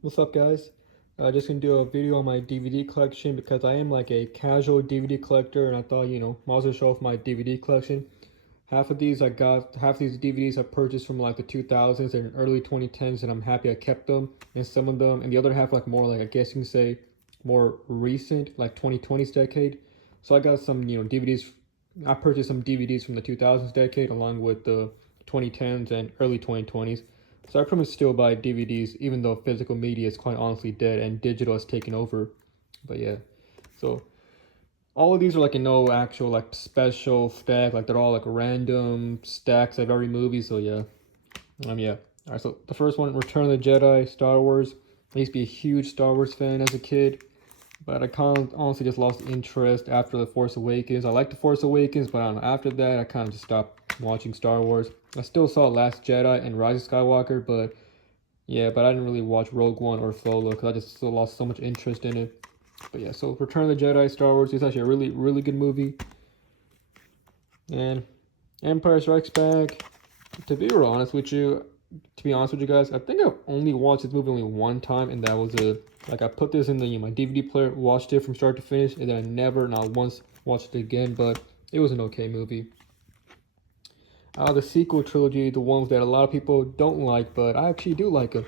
What's up, guys? Just gonna do a video on my DVD collection because I am like a casual DVD collector, and I thought, might as well show off my DVD collection. Half of these DVDs I purchased from like the 2000s and early 2010s, and I'm happy I kept them. And some of them, and the other half, like more like I guess you can say, more recent, like 2020s decade. So I got some, DVDs. I purchased some DVDs from the 2000s decade along with the 2010s and early 2020s. So I pretty much still buy DVDs, even though physical media is quite honestly dead and digital has taken over. But yeah, so all of these are like in no actual like special stack, like they're all like random stacks of every movie. So yeah, yeah. All right, so the first one, Return of the Jedi, Star Wars. I used to be a huge Star Wars fan as a kid, but I kind of honestly just lost interest after The Force Awakens. I like The Force Awakens, but I don't know, after that I kind of just stopped watching Star Wars. I still saw Last Jedi and Rise of Skywalker, but yeah, but I didn't really watch Rogue One or Solo because I just still lost so much interest in it. But yeah, so Return of the Jedi, Star Wars is actually a really, really good movie. And Empire Strikes Back, to be real honest with you, guys, I think I've only watched this movie only one time, and that was like I put this in the my DVD player, watched it from start to finish, and then I never, not once, watched it again. But it was an okay movie. The sequel trilogy, the ones that a lot of people don't like, but I actually do like them.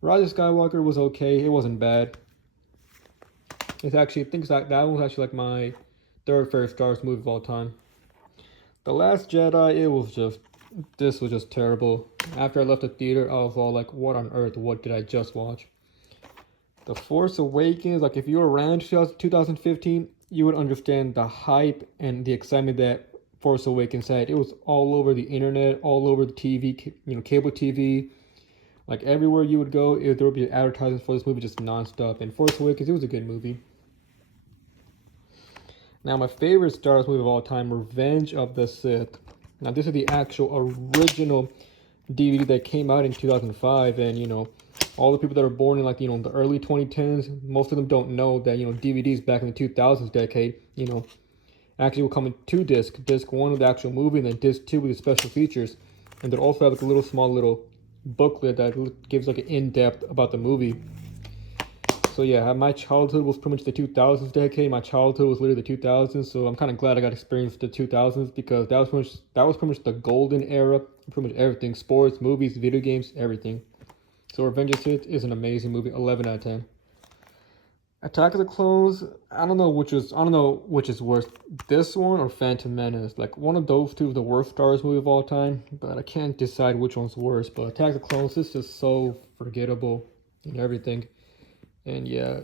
Rise of Skywalker was okay. It wasn't bad. It's actually, I think that was actually like my third favorite Star Wars movie of all time. The Last Jedi, this was just terrible. After I left the theater, I was all like, what on earth? What did I just watch? The Force Awakens, like if you were around 2015, you would understand the hype and the excitement that Force Awakens had. It was all over the internet, all over the TV, cable TV. Like everywhere you would go, there would be advertisements for this movie just nonstop. And Force Awakens, it was a good movie. Now, my favorite Star Wars movie of all time, Revenge of the Sith. Now, this is the actual original DVD that came out in 2005, and all the people that are born in like the early 2010s, most of them don't know that DVDs back in the 2000s decade, actually will come in two discs. Disc one with the actual movie, and then disc two with the special features, and they also have like a little small little booklet that gives like an in-depth about the movie. So yeah, my childhood was pretty much the 2000s decade. My childhood was literally the 2000s, so I'm kind of glad I got to experience the 2000s because that was pretty much the golden era, pretty much everything, sports, movies, video games, everything. So Revenge of the Sith is an amazing movie, 11 out of 10. Attack of the Clones, I don't know which is worse, this one or Phantom Menace. Like one of those two is the worst Star Wars movie of all time, but I can't decide which one's worse. But Attack of the Clones is just so forgettable and everything. And yeah,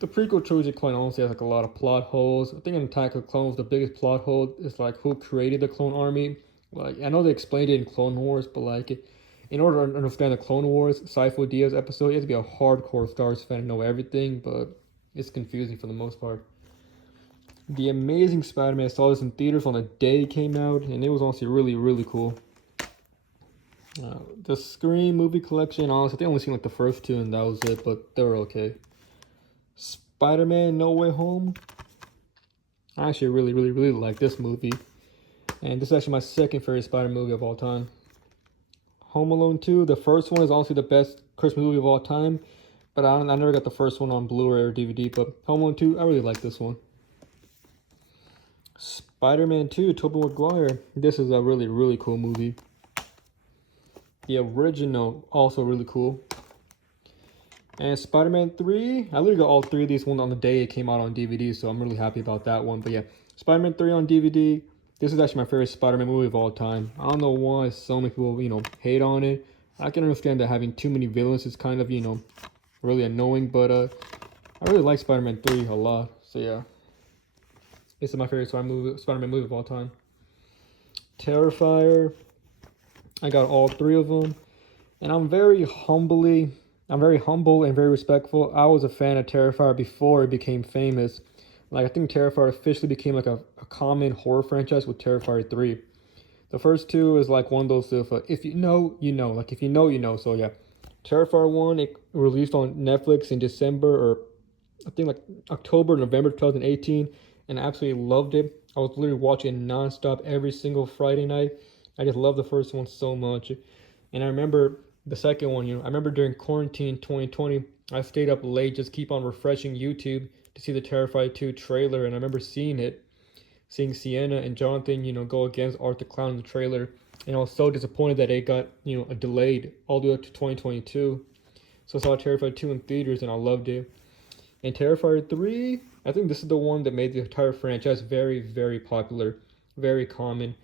the prequel trilogy, quite honestly, has like a lot of plot holes. I think in Attack of the Clones, the biggest plot hole is like who created the clone army. Like I know they explained it in Clone Wars, but like in order to understand the Clone Wars Sifo Dyas episode, you have to be a hardcore Star Wars fan and know everything, but it's confusing for the most part. The Amazing Spider-Man, I saw this in theaters on the day it came out, and it was honestly really, really cool. The Scream movie collection, honestly, I think I only seen like the first two, and that was it, but they were okay. Spider-Man No Way Home. I actually really, really, really like this movie. And this is actually my second favorite Spider-Man movie of all time. Home Alone 2, the first one is honestly the best Christmas movie of all time. But I never got the first one on Blu-ray or DVD, but Home Alone 2, I really like this one. Spider-Man 2, Tobey Maguire. This is a really, really cool movie. The original, also really cool. And Spider-Man 3, I literally got all three of these ones on the day it came out on DVD, so I'm really happy about that one. But yeah, Spider-Man 3 on DVD. This is actually my favorite Spider-Man movie of all time. I don't know why so many people, hate on it. I can understand that having too many villains is kind of, really annoying, but I really like Spider-Man 3 a lot. So yeah, this is my favorite Spider-Man movie of all time. Terrifier, I got all three of them, and I'm very humble and very respectful. I was a fan of Terrifier before it became famous. Like I think Terrifier officially became like a common horror franchise with Terrifier 3. The first two is like one of those if you know, you know. Like if you know, you know. So yeah, Terrifier 1, it released on Netflix in December or I think like October, November 2018, and I absolutely loved it. I was literally watching it nonstop every single Friday night. I just love the first one so much. And I remember The second one, I remember during quarantine 2020, I stayed up late, just keep on refreshing YouTube to see the Terrifier 2 trailer, and I remember seeing Sienna and Jonathan, go against Art the Clown in the trailer, and I was so disappointed that it got, delayed all the way up to 2022. So I saw Terrifier 2 in theaters, and I loved it. And Terrifier 3, I think this is the one that made the entire franchise very, very popular, very common.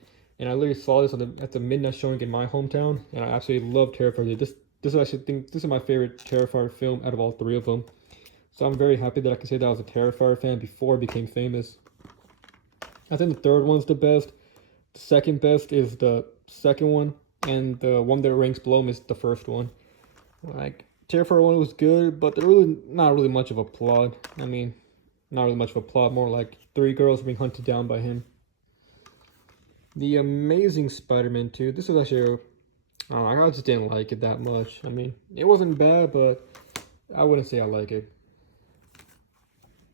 And I literally saw this at the midnight showing in my hometown, and I absolutely love Terrifier 3. This is actually think this is my favorite Terrifier film out of all three of them. So I'm very happy that I can say that I was a Terrifier fan before I became famous. I think the third one's the best. The second best is the second one, and the one that ranks below him is the first one. Like, Terrifier 1 was good, but there really not really much of a plot. I mean, not really much of a plot, more like three girls being hunted down by him. The Amazing Spider-Man 2, this is actually, I just didn't like it that much. I mean, it wasn't bad, but I wouldn't say I like it.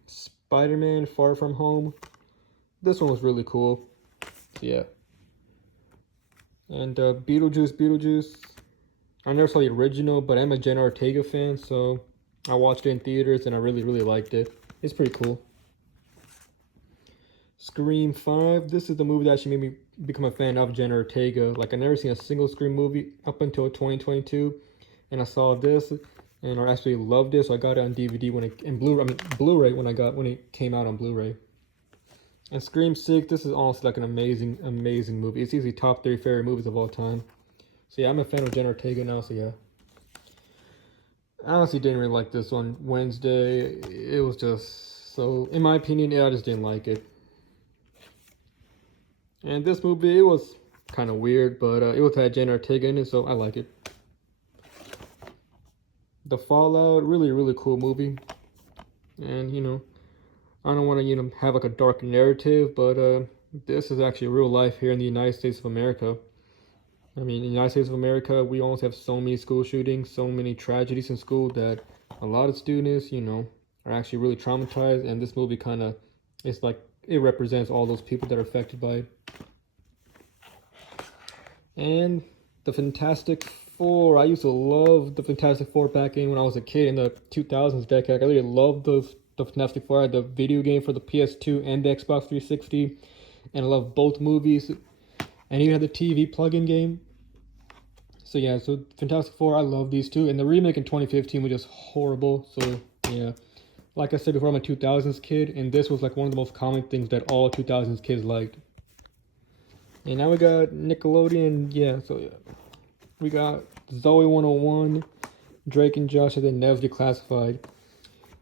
Spider-Man Far From Home, this one was really cool. So yeah. And Beetlejuice. I never saw the original, but I'm a Jenna Ortega fan, so I watched it in theaters and I really, really liked it. It's pretty cool. Scream 5. This is the movie that actually made me become a fan of Jenna Ortega. Like, I never seen a single Scream movie up until 2022, and I saw this and I actually loved it. So I got it on DVD Blu-ray when it came out on Blu-ray. And Scream 6. This is honestly like an amazing, amazing movie. It's easily top 3 favorite movies of all time. So yeah, I'm a fan of Jenna Ortega now, so yeah. I honestly didn't really like this one. Wednesday, it was just so, in my opinion, I just didn't like it. And this movie, it was kind of weird, but it had Jenna Ortega in it, so I like it. The Fallout, really, really cool movie. And, I don't want to, have like a dark narrative, but this is actually real life here in the United States of America. I mean, in the United States of America, we almost have so many school shootings, so many tragedies in school that a lot of students, are actually really traumatized. And this movie it's like, it represents all those people that are affected by it. And the Fantastic Four. I used to love the Fantastic Four back when I was a kid in the 2000s decade. I really loved the Fantastic Four. I had the video game for the PS2 and the Xbox 360. And I love both movies. And even had the TV plug-in game. So yeah, so Fantastic Four, I love these two. And the remake in 2015 was just horrible. So yeah, like I said before, I'm a 2000s kid, and this was like one of the most common things that all 2000s kids liked. And now we got Nickelodeon, yeah, so yeah. We got Zoe 101, Drake and Josh, and then Nev's Declassified.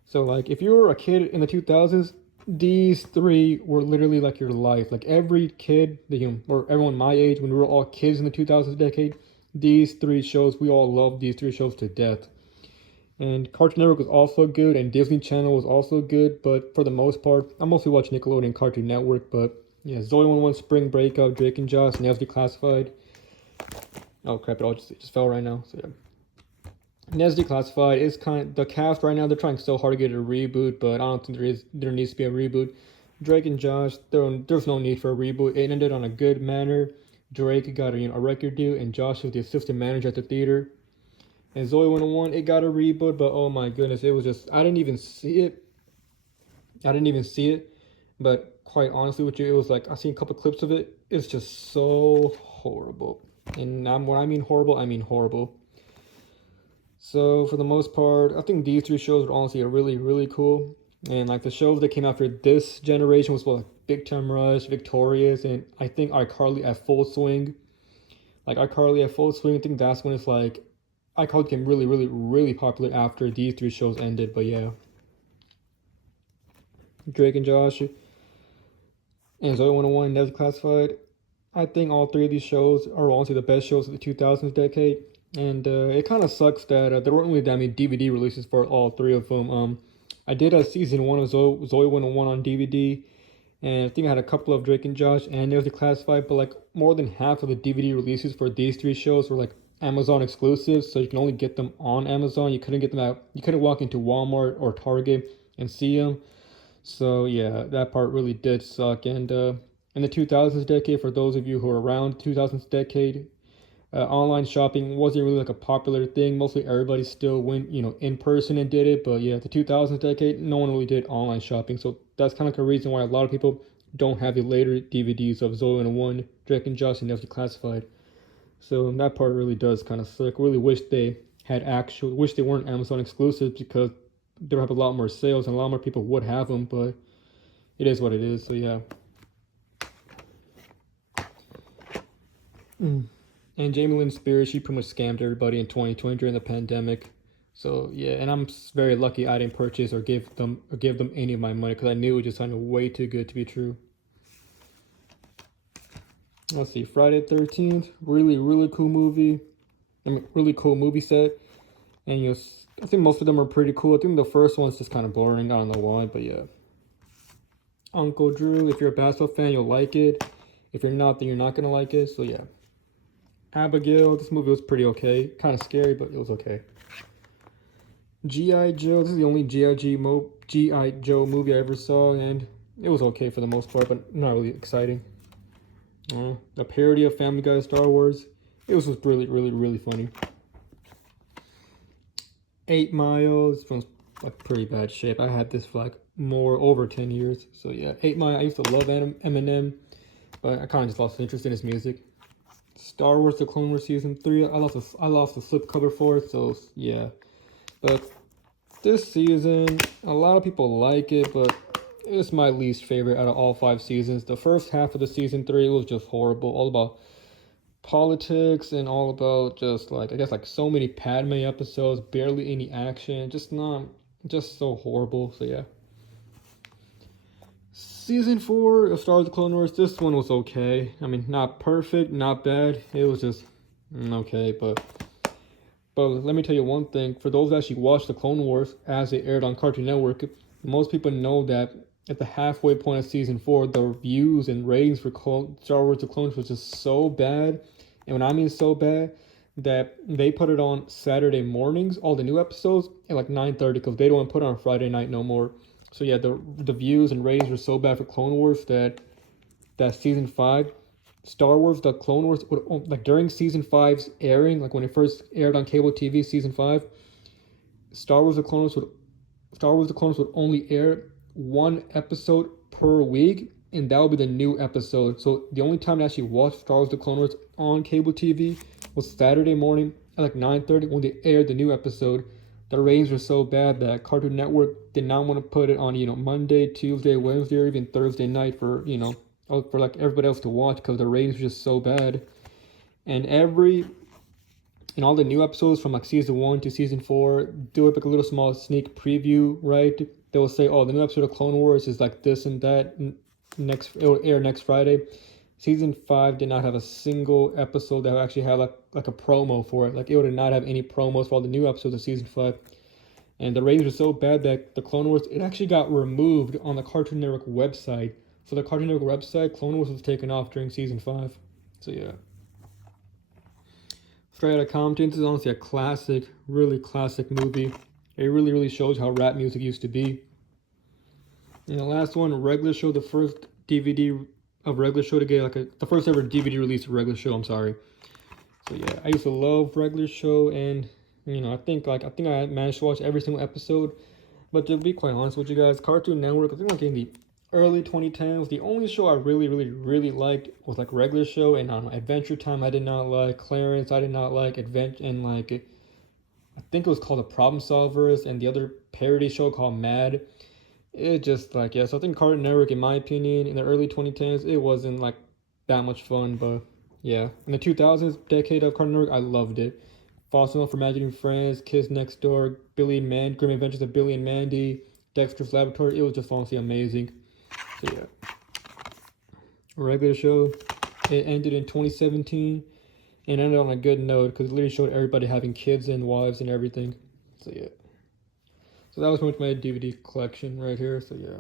So like, if you were a kid in the 2000s, these three were literally like your life. Like every kid, or everyone my age, when we were all kids in the 2000s decade, these three shows, we all loved these three shows to death. And Cartoon Network was also good, and Disney Channel was also good, but for the most part, I mostly watch Nickelodeon and Cartoon Network. But yeah, Zoe 101, Spring Breakout, Drake and Josh, Nev's Declassified. Oh crap, it all just fell right now, so yeah. Nev's Declassified is the cast right now, they're trying so hard to get a reboot, but I don't think there needs to be a reboot. Drake and Josh, there's no need for a reboot. It ended on a good manner. Drake got a record deal, and Josh was the assistant manager at the theater. And Zoe 101, it got a reboot, but oh my goodness, it was just, I didn't even see it. But quite honestly with you, it was like, I seen a couple clips of it. It's just so horrible. And when I mean horrible, I mean horrible. So for the most part, I think these three shows were honestly really, really cool. And like the shows that came after this generation was like Big Time Rush, Victorious, and I think iCarly at Full Swing. Like iCarly at Full Swing, I think that's when it's like, iCarly became really, really, really popular after these three shows ended, but yeah. Drake and Josh and Zoe 101, Nev's Declassified. I think all three of these shows are honestly the best shows of the 2000s decade. And it kind of sucks that there weren't really that many DVD releases for all three of them. I did a season 1 of Zoe 101 on DVD. And I think I had a couple of Drake and Josh and Nev's Declassified. But like more than half of the DVD releases for these three shows were like Amazon exclusives, so you can only get them on Amazon. You couldn't get them out. You couldn't walk into Walmart or Target and see them. So yeah, that part really did suck. And in the 2000s decade, for those of you who are around 2000s decade, Online shopping wasn't really like a popular thing. Mostly everybody still went, in person and did it. But yeah, the 2000s decade, no one really did online shopping. So that's kind of like a reason why a lot of people don't have the later DVDs of Zoe 101, Drake and Josh, and Never Declassified. So that part really does kind of suck. Really wish they wish they weren't Amazon exclusives because they would have a lot more sales and a lot more people would have them. But it is what it is. So yeah. And Jamie Lynn Spears, she pretty much scammed everybody in 2020 during the pandemic. So yeah, and I'm very lucky I didn't purchase or give them any of my money because I knew it just sounded way too good to be true. Let's see, Friday the 13th, really cool movie. I mean, really cool movie set. And I think most of them are pretty cool. I think the first one's just kind of boring. I don't know why, but yeah. Uncle Drew, if you're a basketball fan, you'll like it. If you're not, then you're not gonna like it. So yeah. Abigail, this movie was pretty okay. Kind of scary, but it was okay. G.I. Joe, this is the only G.I. Joe movie I ever saw, and it was okay for the most part, but not really exciting. A parody of Family Guy Star Wars. It was just really funny. 8 Mile, this one's like pretty bad shape. I had this for like over 10 years. So yeah, 8 Mile, I used to love Eminem, but I kind of just lost interest in his music. Star Wars: The Clone Wars Season 3, I lost the slipcover for it, so yeah. But this season, a lot of people like it, but it's my least favorite out of all 5 seasons. The first half of the Season 3 was just horrible, all about politics and all about just like, I guess like so many Padme episodes, barely any action, just so horrible, so yeah. Season 4 of Star Wars: The Clone Wars, this one was okay. I mean, not perfect, not bad. It was just okay, but let me tell you one thing. For those that actually watched The Clone Wars as it aired on Cartoon Network, most people know that at the halfway point of Season 4, the reviews and ratings for Star Wars: The Clone Wars was just so bad. And when I mean so bad, that they put it on Saturday mornings, all the new episodes, at like 9:30, because they don't want to put it on Friday night no more. So yeah, the views and ratings were so bad for Clone Wars that Season 5, Star Wars: The Clone Wars, would, like during Season 5's airing, like when it first aired on cable TV, Season 5, Star Wars: The Clone Wars would only air 1 episode per week, and that would be the new episode. So the only time to actually watch Star Wars: The Clone Wars on cable TV was Saturday morning at like 9:30 when they aired the new episode. The ratings were so bad that Cartoon Network did not want to put it on, Monday, Tuesday, Wednesday, or even Thursday night for like everybody else to watch because the ratings were just so bad. And all the new episodes from like Season 1 to Season 4 do like a little small sneak preview, right? They will say, oh, the new episode of Clone Wars is like this and that. It will air next Friday. Season 5 did not have a single episode that actually had like a promo for it. Like it would not have any promos for all the new episodes of Season 5. And the ratings were so bad that the Clone Wars, it actually got removed on the Cartoon Network website. So the Cartoon Network website, Clone Wars was taken off during Season 5. So yeah. Straight Outta Compton, this is honestly a classic, really classic movie. It really shows how rap music used to be. And the last one, Regular Show, the first DVD of Regular Show to get the first ever DVD release of Regular Show, I'm sorry. So yeah, I used to love Regular Show, and I think I managed to watch every single episode. But to be quite honest with you guys, Cartoon Network, I think like in the early 2010s, the only show I really liked was like Regular Show, and Adventure Time I did not like, Clarence I did not like, Adventure, and I think it was called The Problem Solvers, and the other parody show called Mad. It just so I think Cartoon Network, in my opinion, in the early 2010s, it wasn't like that much fun, but yeah. In the 2000s decade of Cartoon Network, I loved it. False Enough for Imagining Friends, Kids Next Door, Grim Adventures of Billy and Mandy, Dexter's Laboratory, it was just honestly amazing. So yeah. Regular Show, it ended in 2017, and ended on a good note, because it literally showed everybody having kids and wives and everything. So yeah. So that was pretty much my DVD collection right here. So yeah.